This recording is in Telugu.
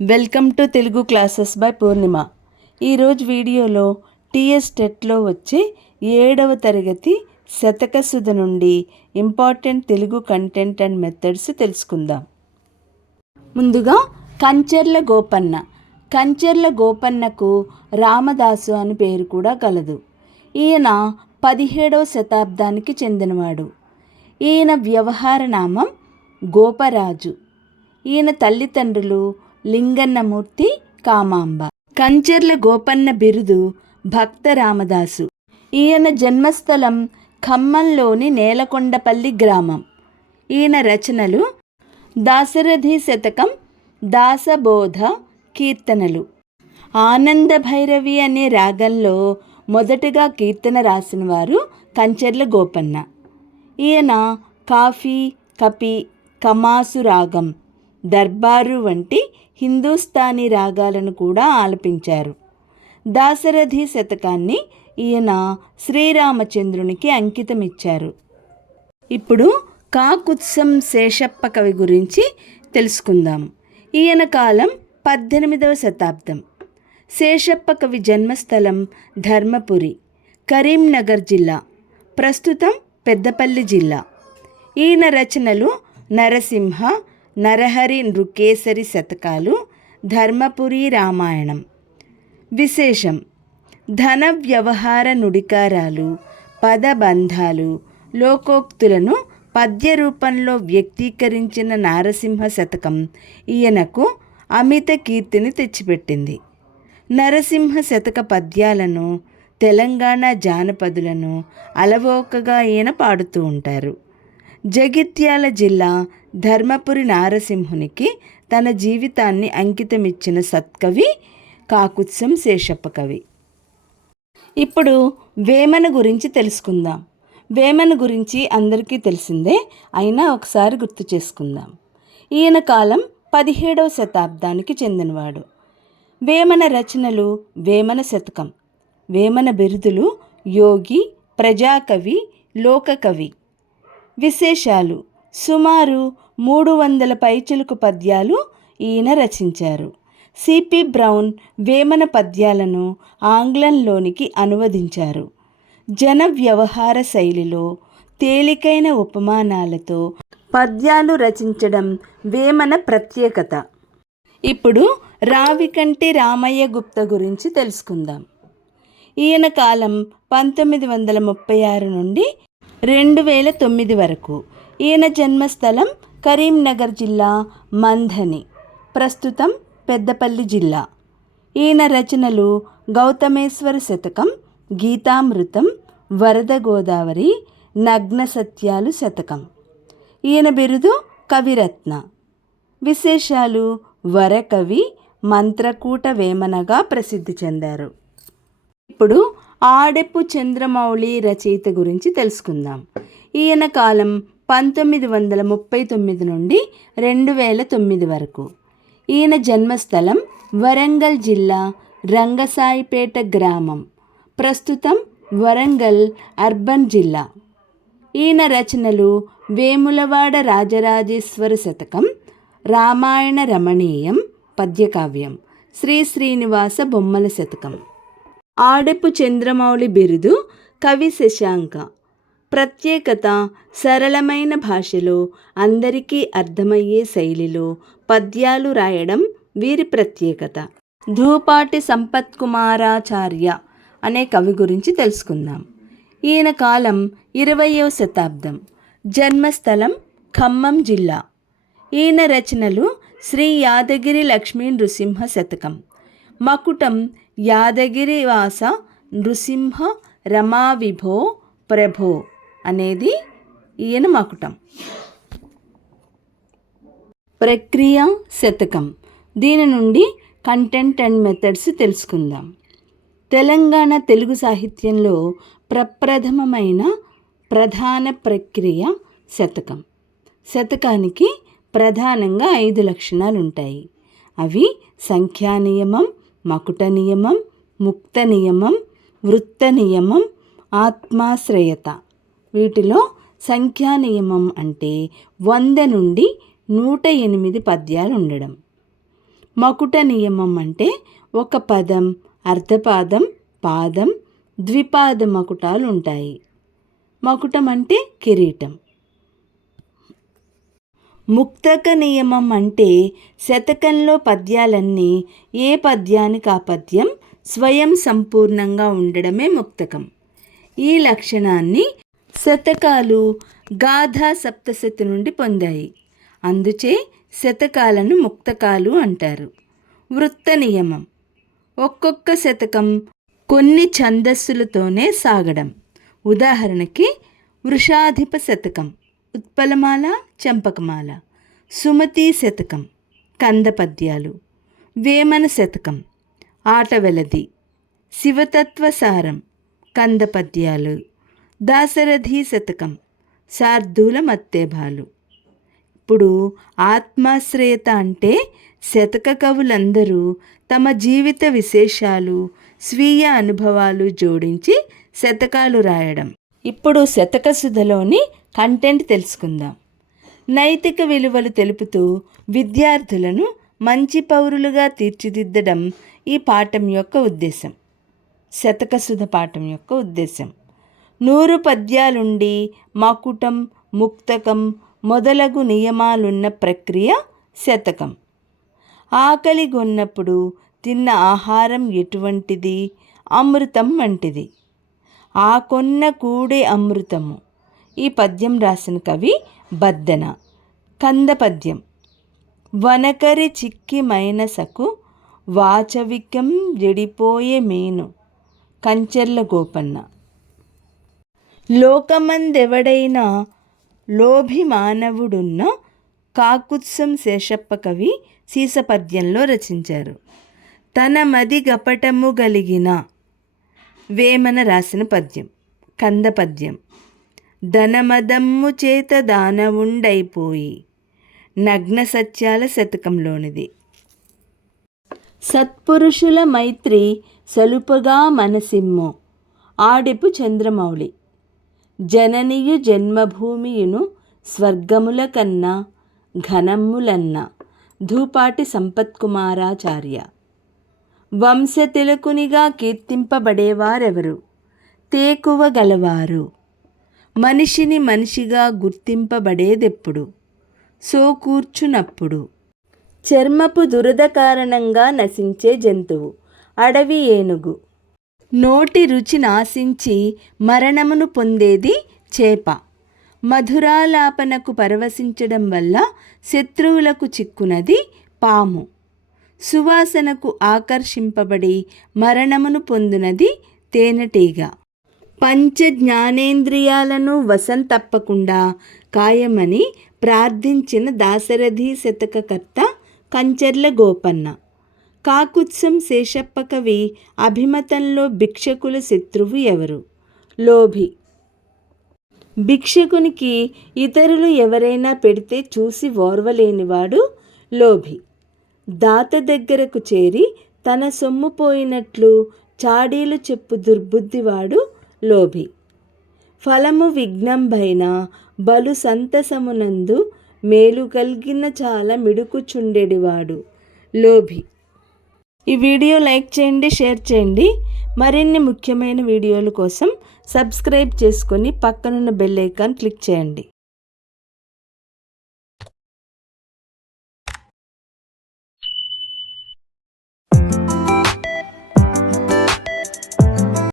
Welcome to Telugu classes by Purnima. ఈరోజు వీడియోలో టీఎస్ టెట్లో వచ్చే ఏడవ తరగతి శతకసుధ నుండి important Telugu content and methods తెలుసుకుందాం. ముందుగా కంచెర్ల గోపన్న. కంచెర్ల గోపన్నకు రామదాసు అని పేరు కూడా కలదు. ఈయన పదిహేడవ శతాబ్దానికి చెందినవాడు. ఈయన వ్యవహార నామం గోపరాజు. ఈయన తల్లిదండ్రులు లింగన్నమూర్తి కామాంబ. కంచెర్ల గోపన్న బిరుదు భక్త రామదాసు. ఈయన జన్మస్థలం ఖమ్మంలోని నేలకొండపల్లి గ్రామం. ఈయన రచనలు దాశరథి శతకం దాసబోధ కీర్తనలు. ఆనంద భైరవి అనే రాగంలో మొదటగా కీర్తన రాసిన వారు కంచెర్ల గోపన్న. ఈయన కాఫీ కపి కమాసు రాగం దర్బారు వంటి హిందూస్థానీ రాగాలను కూడా ఆలపించారు. దాశరథి శతకాన్ని ఈయన శ్రీరామచంద్రునికి అంకితమిచ్చారు. ఇప్పుడు కాకుత్సం శేషప్ప కవి గురించి తెలుసుకుందాం. ఈయన కాలం పద్దెనిమిదవ శతాబ్దం. శేషప్ప కవి జన్మస్థలం ధర్మపురి కరీంనగర్ జిల్లా ప్రస్తుతం పెద్దపల్లి జిల్లా. ఈయన రచనలు నరసింహ నరహరి నృకేసరి శతకాలు ధర్మపురి రామాయణం. విశేషం ధన వ్యవహార నుడికారాలు పదబంధాలు లోకోక్తులను పద్య రూపంలో వ్యక్తీకరించిన నారసింహ శతకం ఈయనకు అమిత కీర్తిని తెచ్చిపెట్టింది. నరసింహ శతక పద్యాలను తెలంగాణ జానపదులను అలవోకగా ఈయన పాడుతూ ఉంటారు. జగిత్యాల జిల్లా ధర్మపురి నారసింహునికి తన జీవితాన్ని అంకితమిచ్చిన సత్కవి కాకుత్సం శేషప్ప కవి. ఇప్పుడు వేమన గురించి తెలుసుకుందాం. వేమన గురించి అందరికీ తెలిసిందే అయినా ఒకసారి గుర్తు చేసుకుందాం. ఈయన కాలం పదిహేడవ శతాబ్దానికి చెందినవాడు. వేమన రచనలు వేమన శతకం. వేమన బిరుదులు యోగి ప్రజాకవి లోకకవి. విశేషాలు. సుమారు మూడు వందల పైచిలుకు పద్యాలు ఈయన రచించారు. సిపి బ్రౌన్ వేమన పద్యాలను ఆంగ్లంలోనికి అనువదించారు. జన వ్యవహార శైలిలో తేలికైన ఉపమానాలతో పద్యాలు రచించడం వేమన ప్రత్యేకత. ఇప్పుడు రావికంటి రామయ్య గుప్త గురించి తెలుసుకుందాం. ఈయన కాలం పంతొమ్మిది వందల ముప్పై ఆరు నుండి రెండు వేల తొమ్మిది వరకు. ఈయన జన్మస్థలం కరీంనగర్ జిల్లా మంధని ప్రస్తుతం పెద్దపల్లి జిల్లా. ఈయన రచనలు గౌతమేశ్వర శతకం గీతామృతం వరద గోదావరి నగ్న సత్యాలు శతకం. ఈయన బిరుదు కవిరత్న. విశేషాలు వరకవి మంత్రకూట వేమనగా ప్రసిద్ధి చెందారు. ఇప్పుడు ఆడెప్పు చంద్రమౌళి రచయిత గురించి తెలుసుకుందాం. ఈయన కాలం పంతొమ్మిది వందల ముప్పై తొమ్మిది నుండి రెండు వేల తొమ్మిది వరకు. ఈయన జన్మస్థలం వరంగల్ జిల్లా రంగసాయిపేట గ్రామం. ప్రస్తుతం వరంగల్ అర్బన్ జిల్లా. ఈయన రచనలు వేములవాడ రాజరాజేశ్వర శతకం రామాయణ రమణీయం పద్యకావ్యం శ్రీ శ్రీనివాస బొమ్మల శతకం. ఆడపు చంద్రమౌళి బిరుదు కవి శశాంక. ప్రత్యేకత సరళమైన భాషలో అందరికీ అర్థమయ్యే శైలిలో పద్యాలు రాయడం వీరి ప్రత్యేకత. ధూపాటి సంపత్ కుమారాచార్య అనే కవి గురించి తెలుసుకుందాం. ఈయన కాలం ఇరవయవ శతాబ్దం. జన్మస్థలం ఖమ్మం జిల్లా. ఈయన రచనలు శ్రీ యాదగిరి లక్ష్మీ నృసింహ శతకం. మకుటం యాదగిరివాస నృసింహ రమావిభో ప్రభో అనేది ఈయన మకుటం. ప్రక్రియ శతకం. దీని నుండి కంటెంట్ అండ్ మెథడ్స్ తెలుసుకుందాం. తెలంగాణ తెలుగు సాహిత్యంలో ప్రప్రథమమైన ప్రధాన ప్రక్రియ శతకం. శతకానికి ప్రధానంగా ఐదు లక్షణాలు ఉంటాయి అవి సంఖ్యా నియమం మకుట నియమం ముక్త నియమం వృత్త నియమం ఆత్మాశ్రయత. వీటిలో సంఖ్యా నియమం అంటే వంద నుండి నూట ఎనిమిది పద్యాలు ఉండడం మకుట నియమం అంటే ఒక పదం అర్ధపాదం పాదం ద్విపాద మకుటాలు ఉంటాయి మకుటం అంటే కిరీటం. ముక్తక నియమం అంటే శతకంలో పద్యాలన్నీ ఏ పద్యానికి ఆ పద్యం స్వయం సంపూర్ణంగా ఉండడమే ముక్తకం. ఈ లక్షణాన్ని శతకాలు గాథా సప్తశతి నుండి పొందాయి. అందుచే శతకాలను ముక్తకాలు అంటారు. వృత్త నియమం. ఒక్కొక్క శతకం కొన్ని ఛందస్సులతోనే సాగడం. ఉదాహరణకి వృషాధిప శతకం. ఉత్పలమాల చంపకమాల. సుమతి శతకం. కంద పద్యాలు వేమన శతకం. ఆటవెలది. శివతత్వసారం. కంద పద్యాలు దాశరథి శతకం. శార్దూల మత్తేభాలు. ఇప్పుడు ఆత్మాశ్రయత అంటే శతక కవులందరూ తమ జీవిత విశేషాలు స్వీయ అనుభవాలు జోడించి శతకాలు రాయడం. ఇప్పుడు శతకసుధలోని కంటెంట్ తెలుసుకుందాం. నైతిక విలువలు తెలుపుతూ విద్యార్థులను మంచి పౌరులుగా తీర్చిదిద్దడం ఈ పాఠం యొక్క ఉద్దేశం. శతకసుధ పాఠం యొక్క ఉద్దేశం. నూరు పద్యాలుండి మకుటం ముక్తకం మొదలగు నియమాలున్న ప్రక్రియ శతకం. ఆకలిగొన్నప్పుడు తిన్న ఆహారం ఎటువంటిది? అమృతం వంటిది. ఆ కొన్న కూడే అమృతము. ఈ పద్యం రాసిన కవి బద్దన. కంద పద్యం వనకరి చిక్కి మైనసకు వాచవికం జడిపోయే మేను. కంచెర్ల గోపన్న. లోకమందెవడైనా లోభి మానవుడున్న కాకుత్సం శేషప్ప కవి సీసపద్యంలో రచించారు. తన మది గపటము గలిగిన వేమన రాసిన పద్యం కంద పద్యం. ధనమదమ్ము చేత దానవుండైపోయి నగ్న సత్యాల శతకంలోనిది. సత్పురుషుల మైత్రి సలుపగా మనసిమ్ము. ఆడిపు చంద్రమౌళి. జననియు జన్మభూమియును స్వర్గముల కన్నా ఘనమ్ములన్న ధూపాటి సంపత్కుమారాచార్య. వంశ తిలకునిగా కీర్తింపబడేవారెవరు? తేకువ గలవారు మనిషిని మనిషిగా గుర్తింపబడేదెప్పుడు? సోకూర్చునప్పుడు. చర్మపు దురద కారణంగా నశించే జంతువు. అడవి ఏనుగు. నోటి రుచి నాశించి మరణమును పొందేది చేప. మధురాలాపనకు పరవశించడం వల్ల శత్రువులకు చిక్కునది పాము. సువాసనకు ఆకర్షింపబడి మరణమును పొందినది తేనెటీగ. పంచ జ్ఞానేంద్రియాలను వశం తప్పకుండా కాయమని ప్రార్థించిన దాశరథి శతకకర్త కంచర్ల గోపన్న. కాకుత్సం శేషప్ప కవి అభిమతంలో భిక్షకుల శత్రువు ఎవరు? లోభి. భిక్షకునికి ఇతరులు ఎవరైనా పెడితే చూసి ఓర్వలేనివాడు లోభి. దాత దగ్గరకు చేరి తన సొమ్ము పోయినట్లు చాడీలు చెప్పు దుర్బుద్ధివాడు లోభి. ఫలము విఘ్నంబైన బలు సంతసమునందు మేలు కలిగిన చాలా మిడుకుచుండెడివాడు లోభి. ఈ వీడియో లైక్ చేయండి షేర్ చేయండి. మరిన్ని ముఖ్యమైన వీడియోల కోసం సబ్స్క్రైబ్ చేసుకొని పక్కనున్న బెల్ ఐకాన్ క్లిక్ చేయండి.